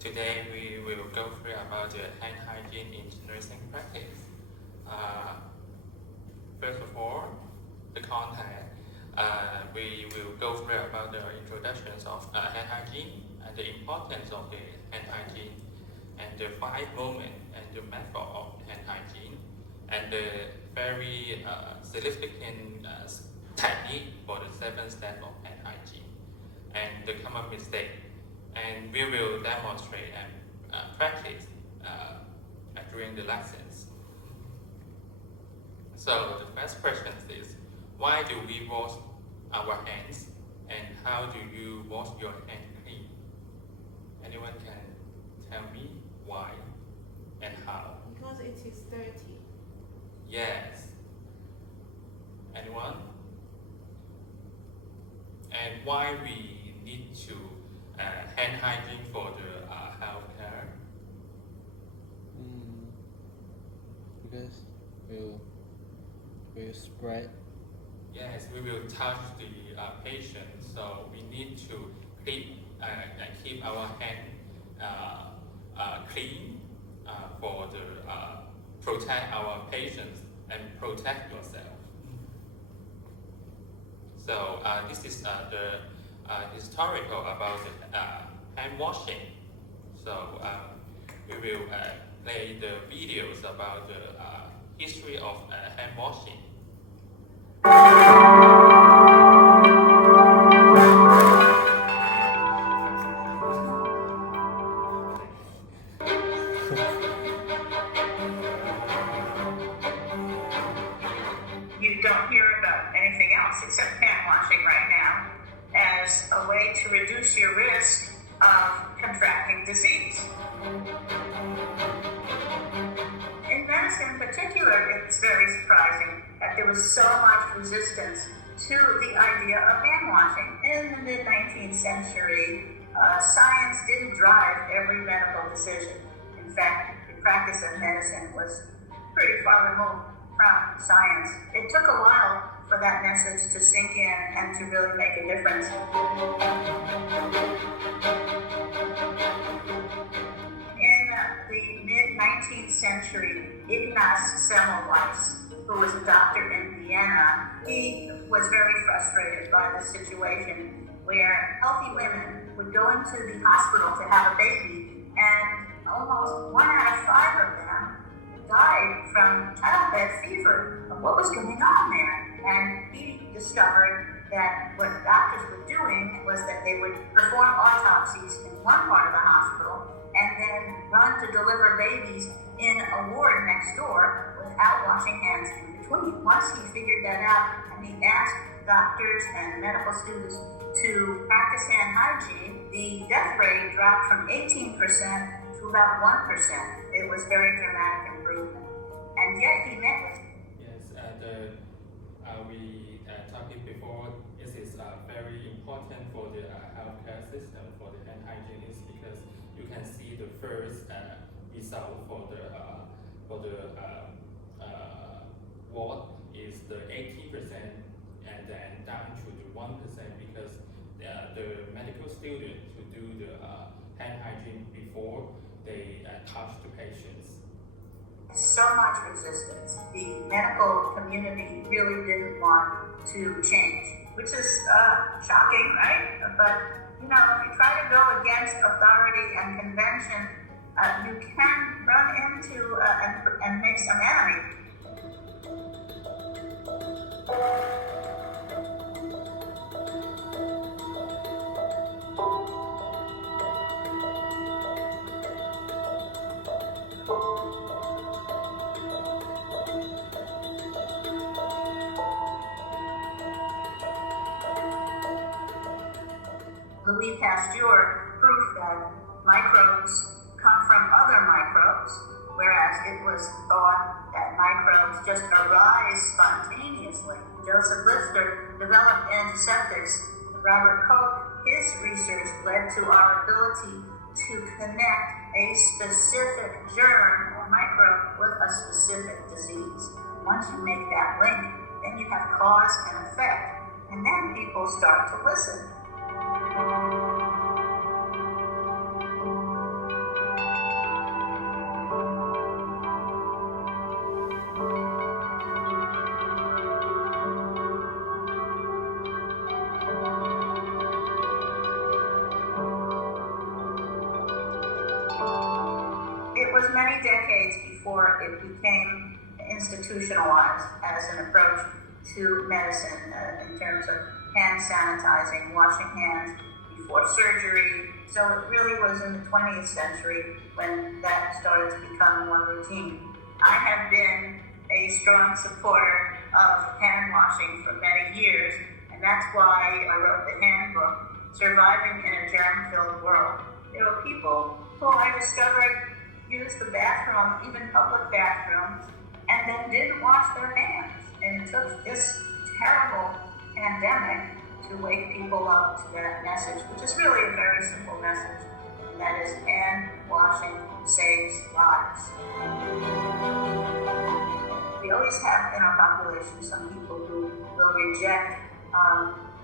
Today we will go through about the hand hygiene in nursing practice. Uh, First of all, the content. We will go through about the introductions of hand hygiene and the importance of the hand hygiene and the 5 moments and the method of hand hygiene and the very significant technique for the 7 steps of hand hygiene and the common mistake. And we will demonstrate and practice during the lessons. So the first question is, why do we wash our hands and how do you wash your hands clean? Anyone can tell me why and how? Because it is dirty. Yes. Anyone? And why we need to hand hygiene for the healthcare? Because we'll spread. Yes, we will touch the patient, so we need to keep our hand clean for the protect our patients and protect yourself. So this is the historical about hand washing. So we will play the videos about the history of hand washing. You don't hear about anything else except hand washing right now as a way to reduce your risk of contracting disease. In medicine in particular, it's very surprising that there was so much resistance to the idea of hand washing. In the mid-19th century, science didn't drive every medical decision. In fact, the practice of medicine was pretty far removed from science. It took a while for that message to sink in and to really make a difference. In the mid-19th century, Ignaz Semmelweis, who was a doctor in Vienna, he was very frustrated by the situation where healthy women would go into the hospital to have a baby, and almost 1 out of 5 of them died from childbed fever. What was going on there? And he discovered that what doctors were doing was that they would perform autopsies in one part of the hospital and then run to deliver babies in a ward next door without washing hands in between. Once he figured that out and he asked doctors and medical students to practice hand hygiene, the death rate dropped from 18% to about 1%. It was very dramatic improvement. And yet he met with... Yes, and we talked it before, this is very important for the healthcare system, for the hand hygienist, because you can see the first result for the ward is the 80% and then down to the 1% because the medical students who do the hand hygiene before they touch the patients. So much resistance. The medical community really didn't want to change, which is shocking, right? But, if you try to go against authority and convention, you can run into and make some enemies. Louis Pasteur proved that microbes come from other microbes, whereas it was thought that microbes just arise spontaneously. Joseph Lister developed antiseptics. Robert Koch, his research led to our ability to connect a specific germ or microbe with a specific disease. Once you make that link, then you have cause and effect, and then people start to listen. was many decades before it became institutionalized as an approach to medicine in terms of hand sanitizing, washing hands before surgery. So it really was in the 20th century when that started to become more routine. I have been a strong supporter of hand washing for many years, and that's why I wrote the handbook, Surviving in a Germ-Filled World. There were people who I discovered used the bathroom, even public bathrooms, and then didn't wash their hands. And it took this terrible pandemic to wake people up to that message, which is really a very simple message, and that is hand washing saves lives. We always have in our population some people who will reject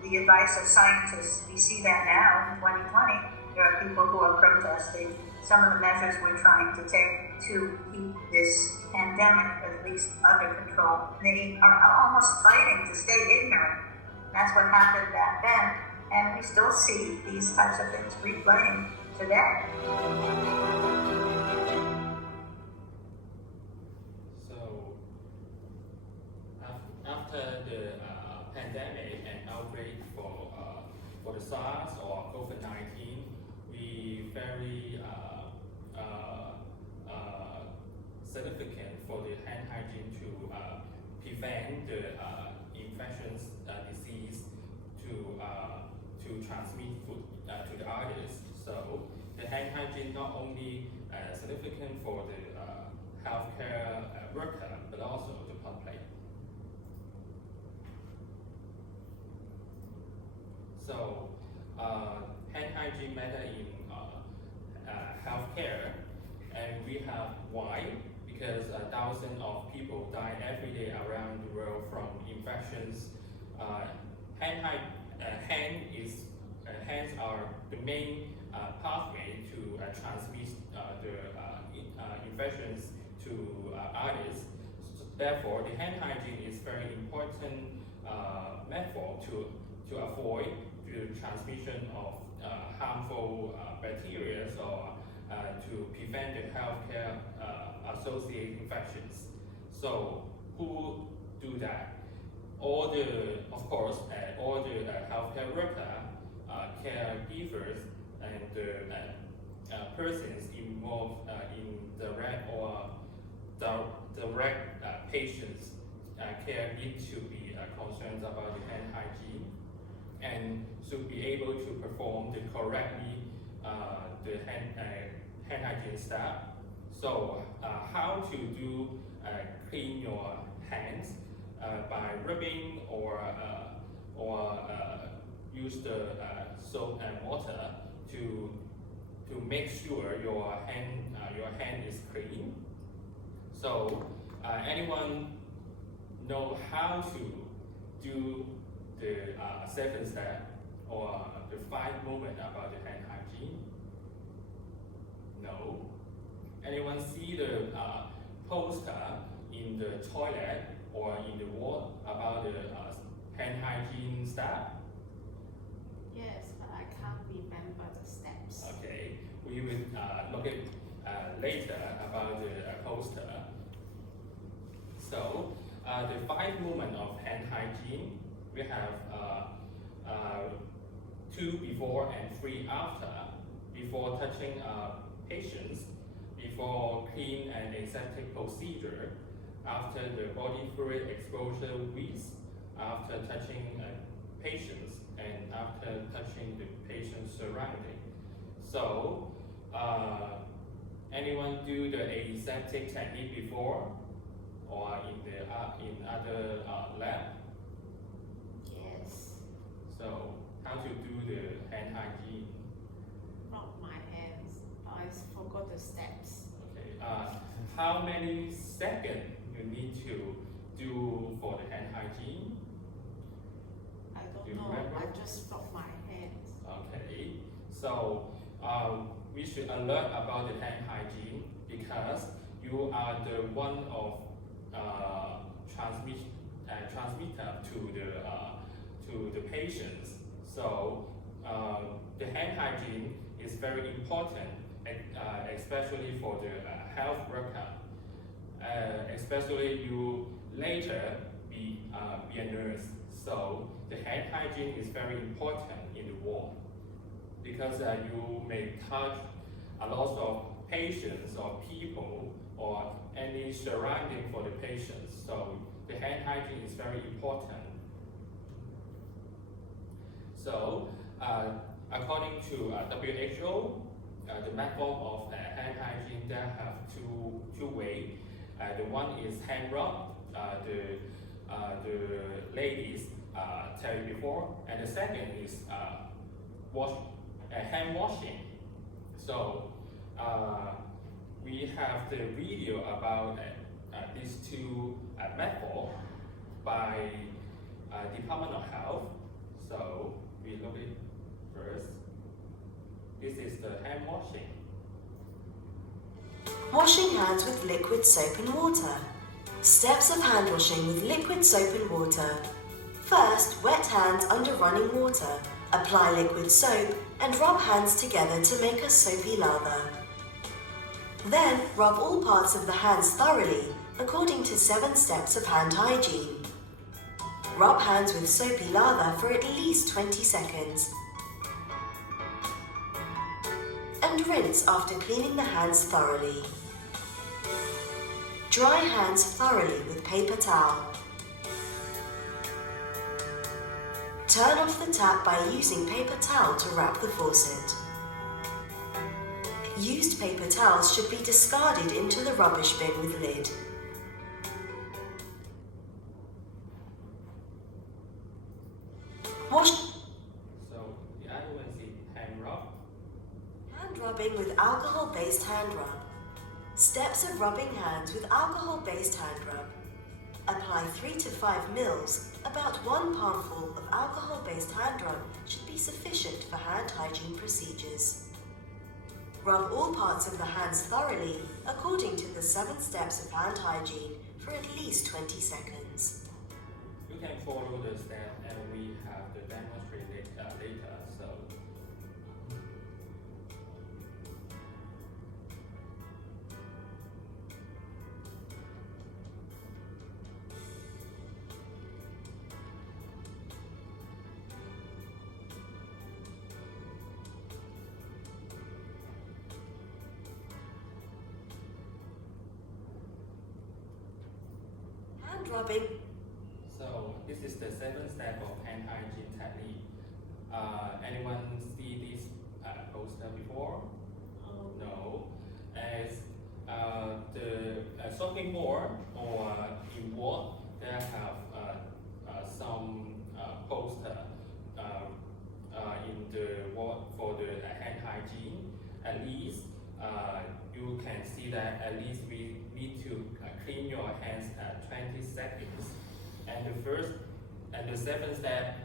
the advice of scientists. We see that now in 2020. There are people who are protesting some of the measures we're trying to take to keep this pandemic at least under control. They are almost fighting to stay ignorant. That's what happened back then, and we still see these types of things replaying today. So, after the pandemic and outbreak for the SARS or COVID-19, we very significant for the hand hygiene to prevent the infections disease to transmit food to the others. So the hand hygiene not only significant for the healthcare worker but also the public. So hand hygiene matter in healthcare, and we have why? Because thousands of people die every day around the world from infections. Hands are the main pathway to transmit the infections to others. So therefore, the hand hygiene is very important method to avoid the transmission of harmful bacteria or to prevent the healthcare associated infections. So who do that? All the healthcare workers, caregivers, and the persons involved in direct or direct patients care need to be concerned about the hand hygiene and should be able to perform the correctly the hand hygiene step. So how to do clean your hands by rubbing or use the soap and water to make sure your hand is clean. So anyone know how to do the 7 step or the 5 movement about the hand hygiene? No. Anyone see the poster in the toilet or in the ward about the hand hygiene step? Yes, but I can't remember the steps. Okay, we will look at later about the poster. So the 5 movements of hand hygiene, we have 2 before and 3 after. Before touching patients, before clean and aseptic procedure, after the body fluid exposure with, after touching patients, and after touching the patient's surrounding. So, anyone do the aseptic technique before or in other lab? Yes. So, how to do the hand hygiene? Not my hands. I forgot the steps. Okay. How many seconds you need to do for the hand hygiene? I Do don't you know. remember? I just rub my hands. Okay. So we should alert about the hand hygiene because you are the one of transmitter to the patients. So the hand hygiene is very important, especially for the health worker. Especially you later be a nurse. So the hand hygiene is very important in the ward because you may touch a lot of patients or people or any surrounding for the patients. So the hand hygiene is very important. So according to WHO, the method of hand hygiene there have two ways. The one is hand rub, the ladies tell you before, and the second is hand washing. So we have the video about these two methods by Department of Health. So we look at first. This is the hand washing. Washing hands with liquid soap and water. Steps of hand washing with liquid soap and water. First, wet hands under running water. Apply liquid soap and rub hands together to make a soapy lather. Then, rub all parts of the hands thoroughly according to 7 steps of hand hygiene. Rub hands with soapy lather for at least 20 seconds. And rinse after cleaning the hands thoroughly. Dry hands thoroughly with paper towel. Turn off the tap by using paper towel to wrap the faucet. Used paper towels should be discarded into the rubbish bin with lid. Wash. So the other one is hand rub. Hand rubbing with alcohol-based hand rub. Steps of rubbing hands with alcohol-based hand rub. Apply 3 to 5 mils. About 1 palmful of alcohol-based hand rub should be sufficient for hand hygiene procedures. Rub all parts of the hands thoroughly according to the 7 steps of hand hygiene for at least 20 seconds. You can follow the step and we have the demonstration later. So Hand rubbing. So this is the 7th step of hand hygiene technique. Anyone see this poster before? No. As the shopping mall or in ward, there have some poster in the ward for the hand hygiene. At least you can see that at least we need to clean your hands at 20 seconds. And the first and the 7th step,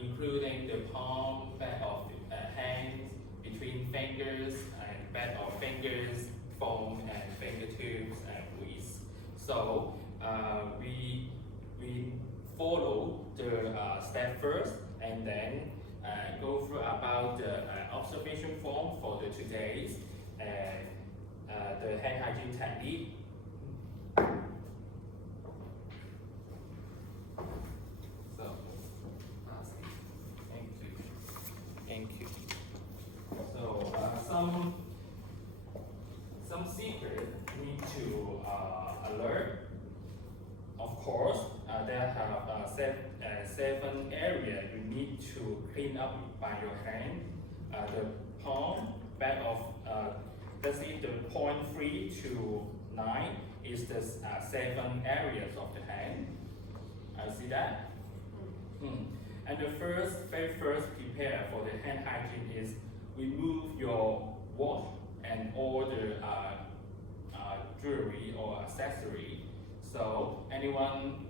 including the palm, back of the hands, between fingers, and back of fingers, palm and fingertips and wrist. So we follow the step first, and then go through about the observation form for the today's and the hand hygiene technique. So, thank you. So some secret need to alert. Of course, there have 7 areas you need to clean up by your hand. The palm, back of let's see, the point 3 to 9 is the 7 areas of the hand. See that? And the very first prepare for the hand hygiene is remove your watch and all the jewelry or accessory. So anyone,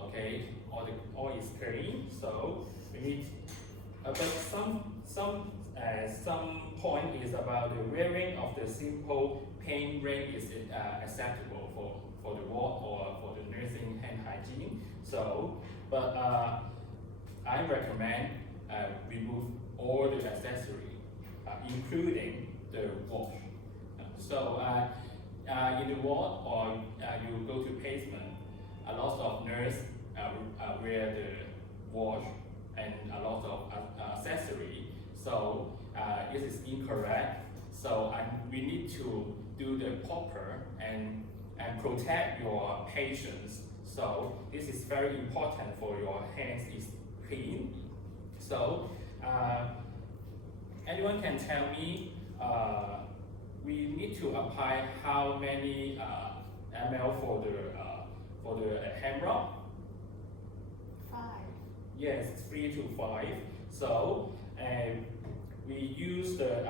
okay, all is clean. So we need, but some point is about the wearing of the simple pain ring is acceptable for the ward or for the nursing hand hygiene. So, but I recommend remove all the accessory, including the wash. So in the ward or you go to basement, a lot of nurses wear the wash and a lot of accessory. So it is incorrect. So we need to do the proper and protect your patients. So this is very important for your hands is clean. So anyone can tell me we need to apply how many ml for the hand rub? 5. Yes, 3 to 5. So we use the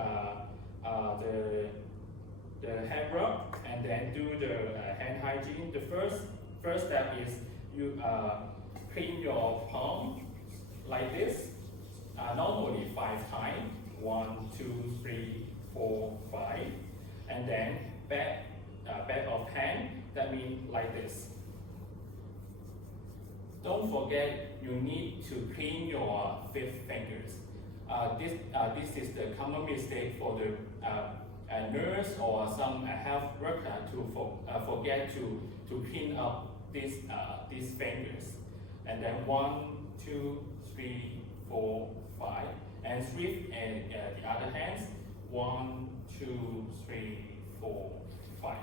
hand rub and then do the hand hygiene. The first step is you clean your palm like this. Normally 5 times. 1, 2, 3, 4, 5. And then back of hand. That means like this. Don't forget you need to clean your 5 fingers. This is the common mistake for the nurse or some health worker to forget to clean up these fingers. And then 1, 2, 3, 4, 5. And sweep and the other hands. 1, 2, 3, 4, 5.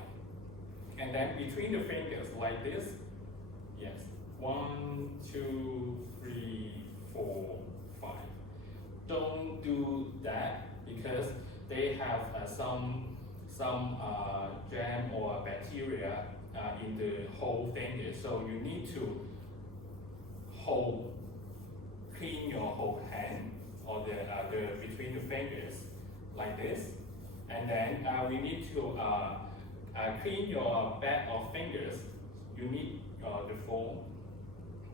And then between the fingers like this. Yes. 1, 2, 3, 4, 5. Don't do that because they have some jam or bacteria in the whole finger. So you need to clean your whole hand or the between the fingers like this. And then we need to clean your back of fingers. You need the foam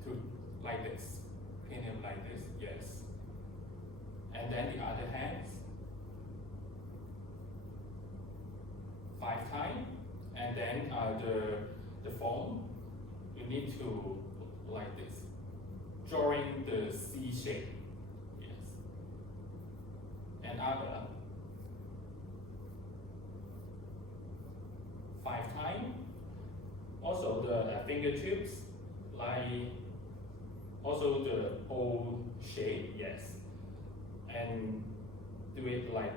to like this. Clean them like this, yes. And then the other hands. 5 times. And then the foam, you need to like this. Drawing the C shape. Yes. And other 5 times. Also the fingertips, like also the O shape, yes. And do it like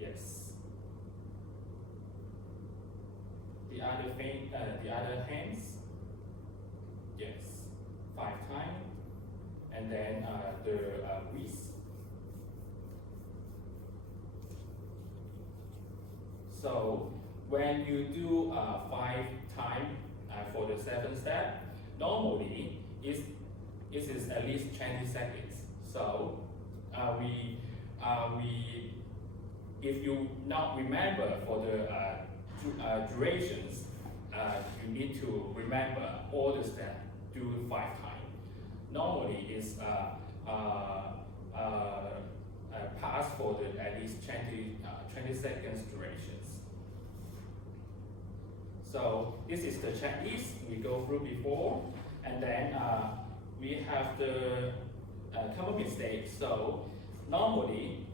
yes. The other hands, yes, 5 times. And then the wrist. So when you do 5 times for the 7th step, normally it is at least 20 seconds. So if you not remember for the durations, you need to remember all the steps. Do 5 times. Normally it's pass for the at least 20 seconds durations. So this is the checklist we go through before, and then we have the common mistakes. So normally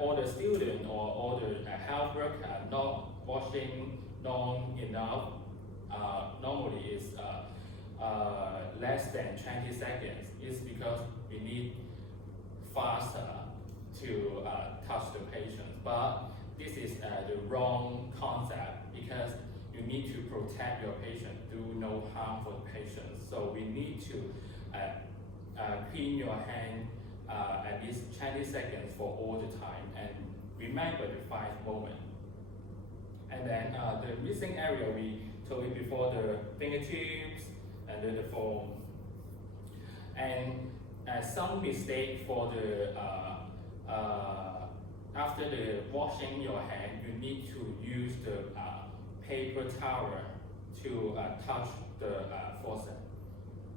all the student or all the health worker not washing long enough. Normally is less than 20 seconds. It's because we need faster to touch the patient. But this is the wrong concept because you need to protect your patient, do no harm for the patient. So we need to clean your hand at least 20 seconds for all the time and remember the 5 moments. And then the missing area we told you before, the fingertips and then the foam. And some mistake for the after the washing your hand, you need to use the paper towel to touch the faucet.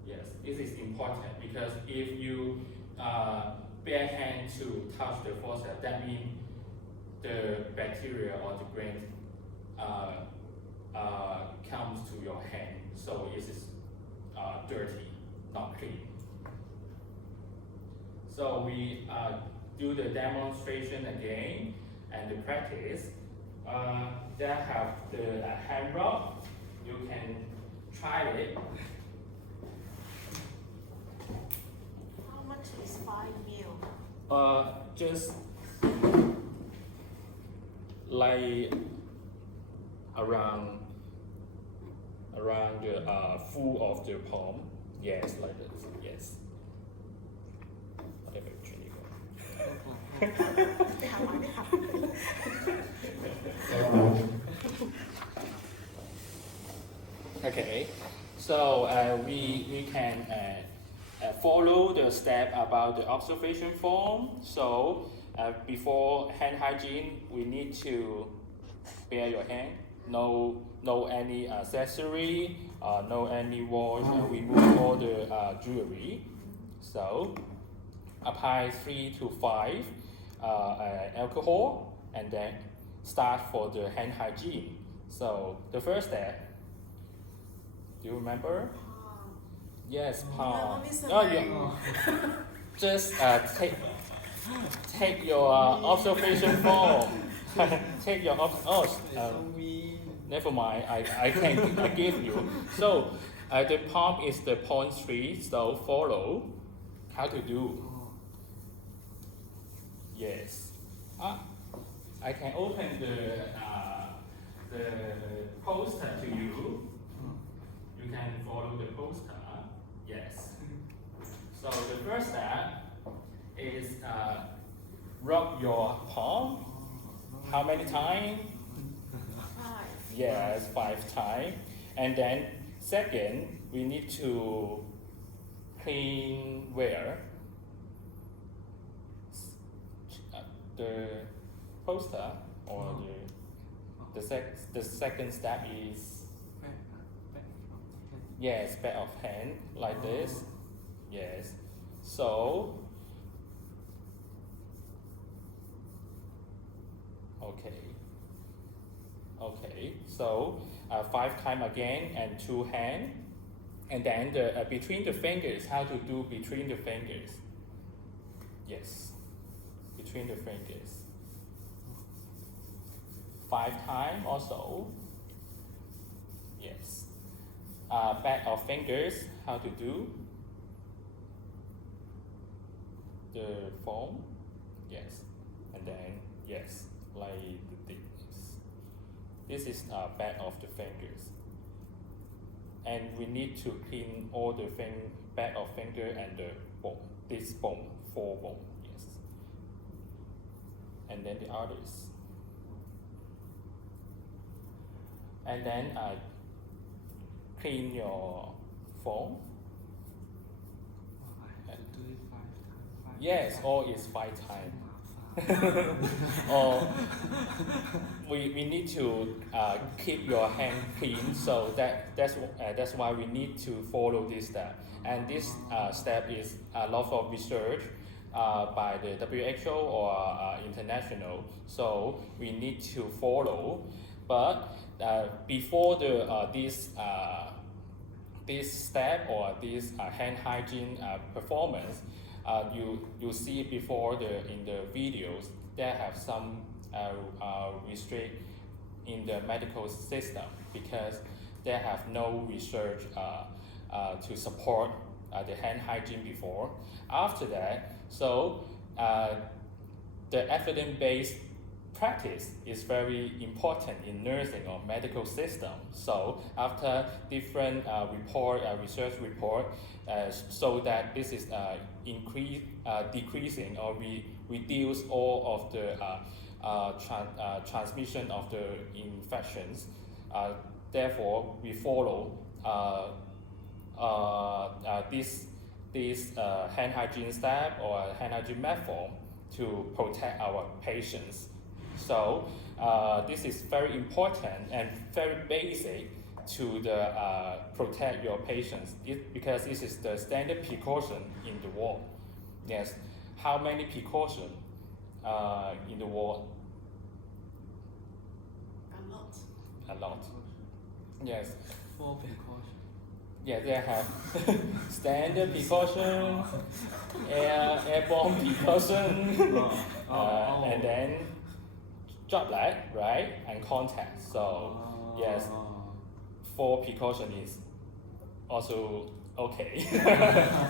Yes, this is important because if you bare hand to touch the faucet, that means the bacteria or the grain comes to your hand, so it is dirty, not clean. So we do the demonstration again and the practice. They have the hand rub. You can try it. How much is 5 ml? Just like around the full of the palm. Yes, like this. Yes. Whatever you Okay, so we can follow the step about the observation form. So before hand hygiene, we need to bare your hand. No any accessory, no any watch. Remove all the jewelry. So apply 3 to 5 alcohol, and then start for the hand hygiene. So the first step. Do you remember? Yes, palm. Just take your observation form. Take your never mind. I can give you. So the palm is the 0.3. So follow how to do. Yes. I can open the poster to you. You can follow the poster. Yes. So the first step is rub your palm. How many times? 5. Yes, 5 times. And then second, we need to clean where? The poster or the second step is yes, back of hand like this. Yes. So okay. So 5 times again and 2 hands, and then the between the fingers. How to do between the fingers? Yes, between the fingers. 5 times also. Yes. Back of fingers. How to do? The foam. Yes, and then yes, like this. This is back of the fingers, and we need to clean all the back of finger and the bone. This bone, 4 bone. Yes, and then the others, and then clean your foam. Yes, all is 5 times. Or we need to keep your hand clean, so that's why we need to follow this step. And this step is a lot of research by the WHO or international, so we need to follow. But before this step or this hand hygiene performance, you see before in the videos, they have some restrict in the medical system because they have no research to support the hand hygiene before. After that, so the evidence-based practice is very important in nursing or medical system. So after different research report, so that this is decreasing or reduce all of the transmission of the infections. Therefore, we follow this hand hygiene step or hand hygiene method to protect our patients. So this is very important and very basic to protect your patients because this is the standard precaution in the world. Yes, how many precautions in the world? A lot. A lot. Yes. 4 precautions. yeah, they have standard precaution, airborne precaution, and then droplet, right, and contact. So yes, 4 precaution is also okay.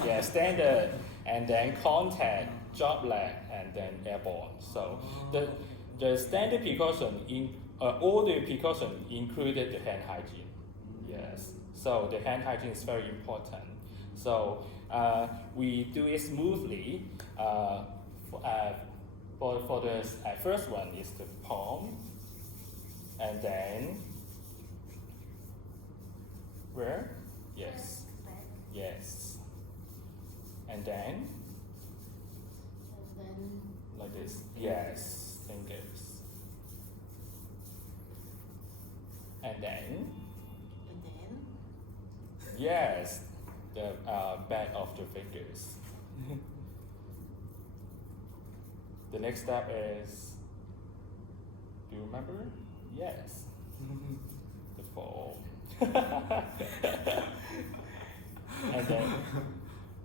Yeah, standard, and then contact, droplet, and then airborne. So the standard precaution all the precaution included the hand hygiene. Yes. So the hand hygiene is very important. So we do it smoothly. For the first one is the palm, and then where? Yes. Back. Yes. And then like this. Yes. Fingers. And then yes, the back of the fingers. The next step is, do you remember? Yes. The foam. And then,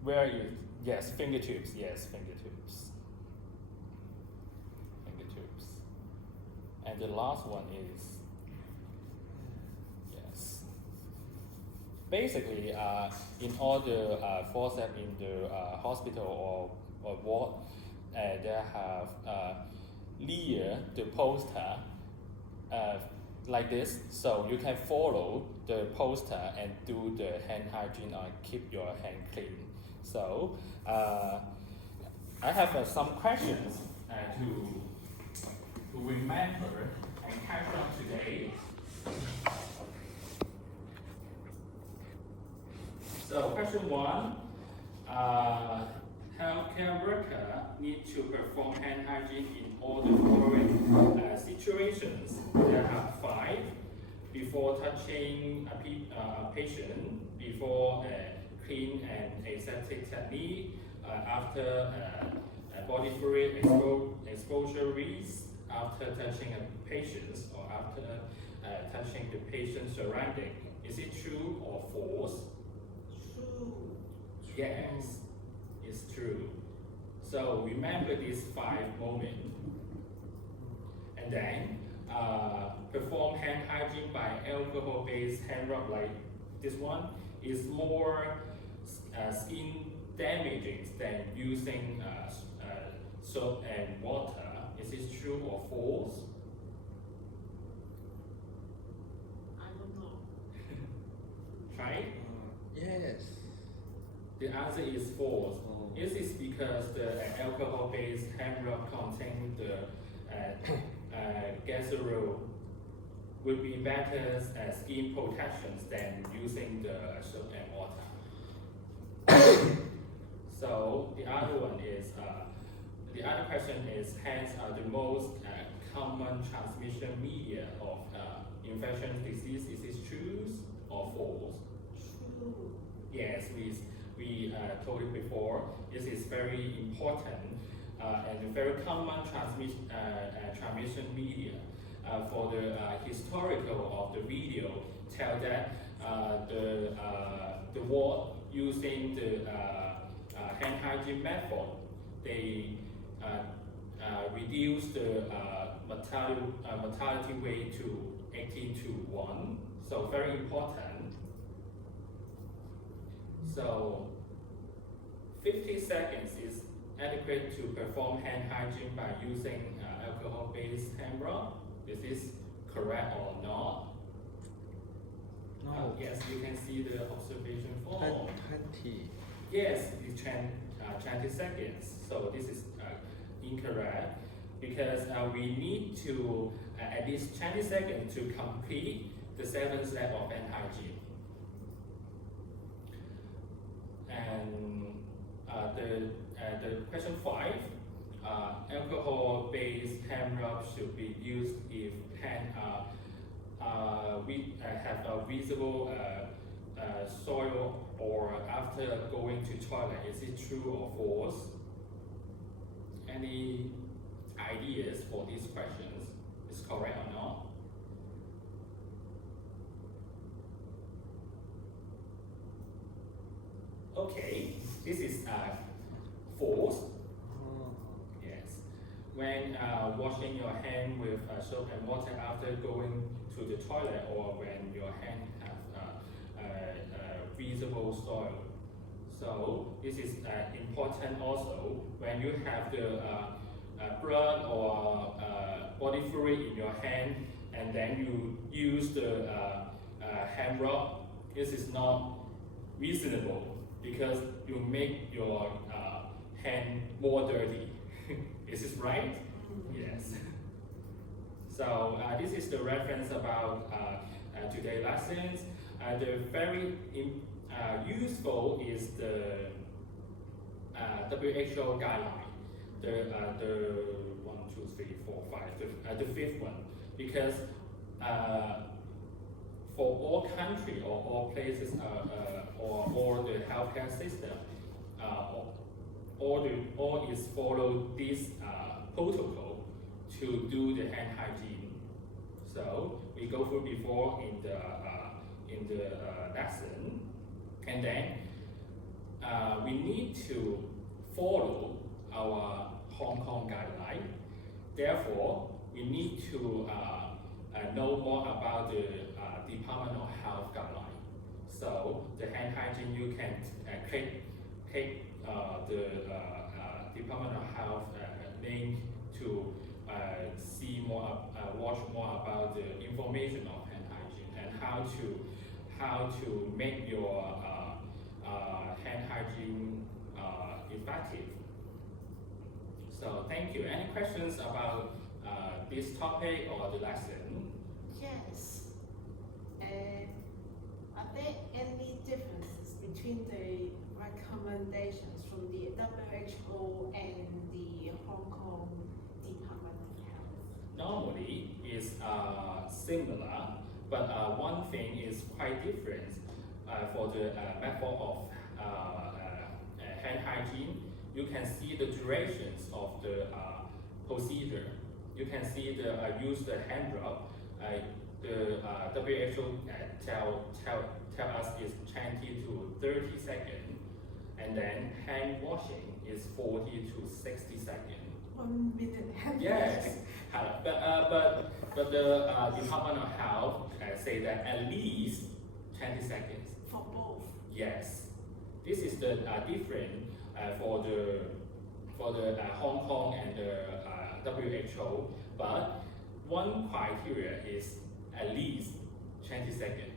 where is, yes, fingertips, yes, fingertips. Fingertips. And the last one is, yes. Basically, in all the 4 steps in the hospital or ward, they have layer the poster like this, so you can follow the poster and do the hand hygiene or keep your hand clean. So I have some questions to remember and catch up today. So question 1, healthcare worker need to perform hand hygiene in all the following situations. There are 5: before touching a patient, before clean and aseptic technique, after body fluid exposure risk, after touching a patient, or after touching the patient's surrounding. Is it true or false? True. Yes, it's true. So remember these 5 moments. And then perform hand hygiene by alcohol-based hand rub like this one is more skin damaging than using soap and water. Is it true or false? I don't know. Try it. Yes. The answer is false. This is because the alcohol-based hand rub contains the glycerol would be better skin protection than using the soap and water. So the other one is the other question is hands are the most common transmission media of infectious disease. Is this true or false? True. Yes, we told it before. This is very important and very common transmission media. For the historical of the video, tell that the ward using the hand hygiene method, they reduce the mortality rate to 18:1. So very important. So 50 seconds is adequate to perform hand hygiene by using alcohol-based hand rub. Is this correct or not? No. Yes, you can see the observation form. 20. Yes, it's 20 seconds. So this is incorrect because we need to at least 20 seconds to complete the 7 steps of hand hygiene. And the question 5, alcohol-based hand rub should be used if hand we have a visible soil or after going to toilet. Is it true or false? Any ideas for these questions? Is correct or not? Okay, this is false. Oh. Yes. When washing your hand with soap and water after going to the toilet, or when your hand have visible soil. So this is important also when you have the blood or body fluid in your hand, and then you use the hand rub. This is not reasonable because you make your hand more dirty. Is this right? Yes. So this is the reference about today's lessons. The very useful is the WHO guideline, the 1, 2, 3, 4, 5, the fifth one, because for all country or all places or all the healthcare system, all is follow this protocol to do the hand hygiene. So we go through before in the lesson, and then we need to follow our Hong Kong guideline. Therefore, we need to know more about the Department of Health guideline. So the hand hygiene, you can click the Department of Health link to see more, watch more about the information of hand hygiene and how to make your hand hygiene effective. So thank you. Any questions about this topic or the lesson? Yes. Are there any differences between the recommendations from the WHO and the Hong Kong Department of Health? Normally is similar, but one thing is quite different for the method of hand hygiene. You can see the durations of the procedure. You can see the use the hand rub. The WHO tell us is 20 to 30 seconds, and then hand washing is 40 to 60 seconds. 1 minute hand Yes, washing. but the Department of Health say that at least 20 seconds. For both. Yes, this is the difference for the Hong Kong and the WHO. But one criteria is at least 20 seconds.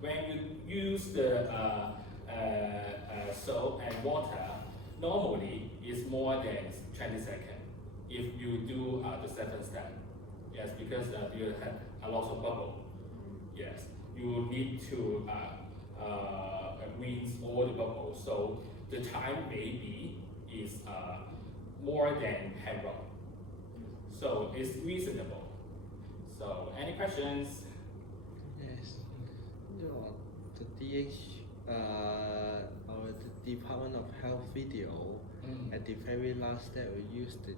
When you use the soap and water, normally it's more than 20 seconds if you do the 7th step. Yes, because you have a lot of bubble. Yes, you need to rinse all the bubbles. So the time maybe is more than hand rub. So it's reasonable. So any questions? Yes. The our Department of Health video, at the very last step, we use the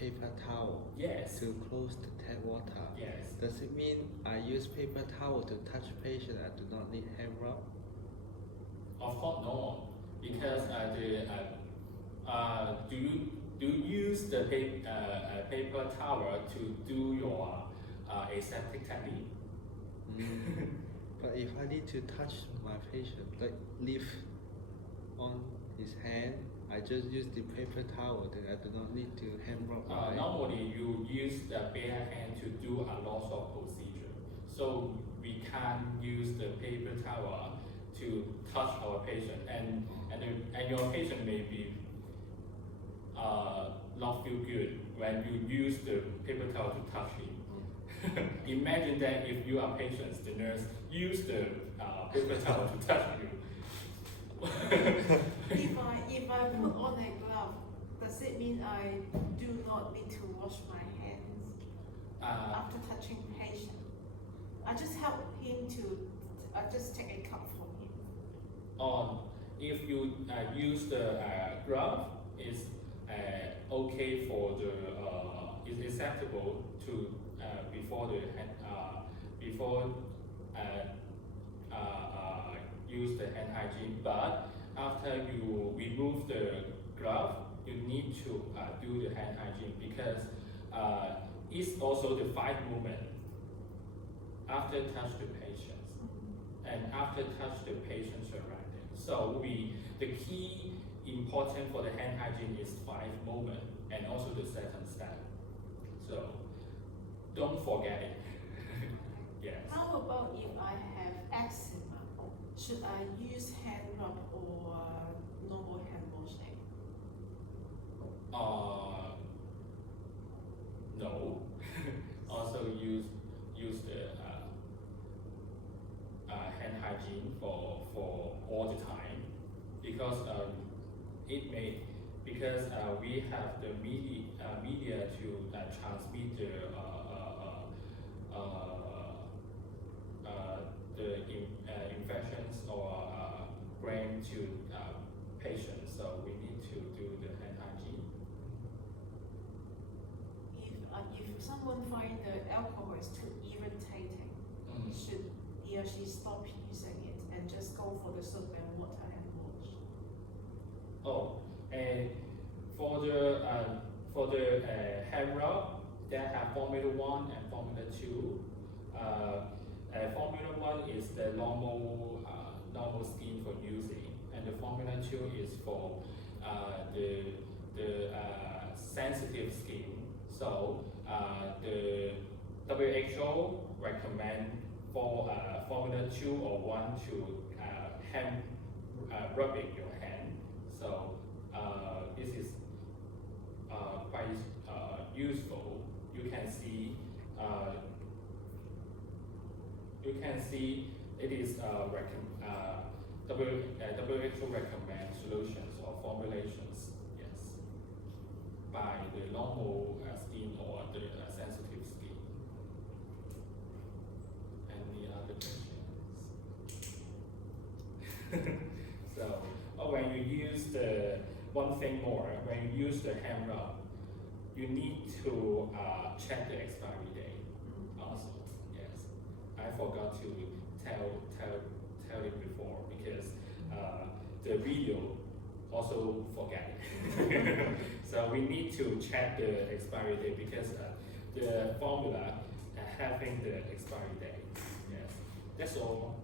paper towel Yes. to close the tap water. Yes. Does it mean I use paper towel to touch patient and do not need hand rub? Of course no, because do you use the paper towel to do your aseptic technique? But if I need to touch my patient, like lift on his hand, I just use the paper towel, then I do not need to hand rub. Right? Normally you use the bare hand to do a lot of procedure, so we can't use the paper towel to touch our patient, and your patient may be not feel good when you use the paper towel to touch him. Imagine that if you are patients, the nurse use the paper towel to touch you. If I put on a glove, does it mean I do not need to wash my hands after touching patient? I just help him I just take a cup from him. Or if you use the glove, is okay for the is acceptable to before the hand use the hand hygiene, but after you remove the glove, you need to do the hand hygiene because it's also the 5 movement after touch the patients and after touch the patient surrounding. So the key important for the hand hygiene is 5 movement and also the second step. So don't forget it. Yes. How about if I have eczema? Should I use hand rub or normal hand washing? No. Also use the hand hygiene for all the time because we have the media to transmit the infections or brain to patients, so we need to do the hand hygiene. If someone finds the alcohol is too irritating, should he or she stop using it and just go for the soap and water and wash? Oh, and for the hand rub, they have Formula 1 and Formula 2. Formula 1 is the normal skin for using, and the Formula 2 is for the sensitive skin. So the WHO recommend for Formula 2 or 1 to hand rubbing your hand. So this is quite useful. You can see it is WHO recommend solutions or formulations, yes, by the normal skin or the sensitive skin. Any other questions? So, when you use one thing more, when you use the hand rub, you need to check the expiry date also. Yes, I forgot to tell it before because the video also forget it. So we need to check the expiry date because the formula having the expiry date. Yes, that's all.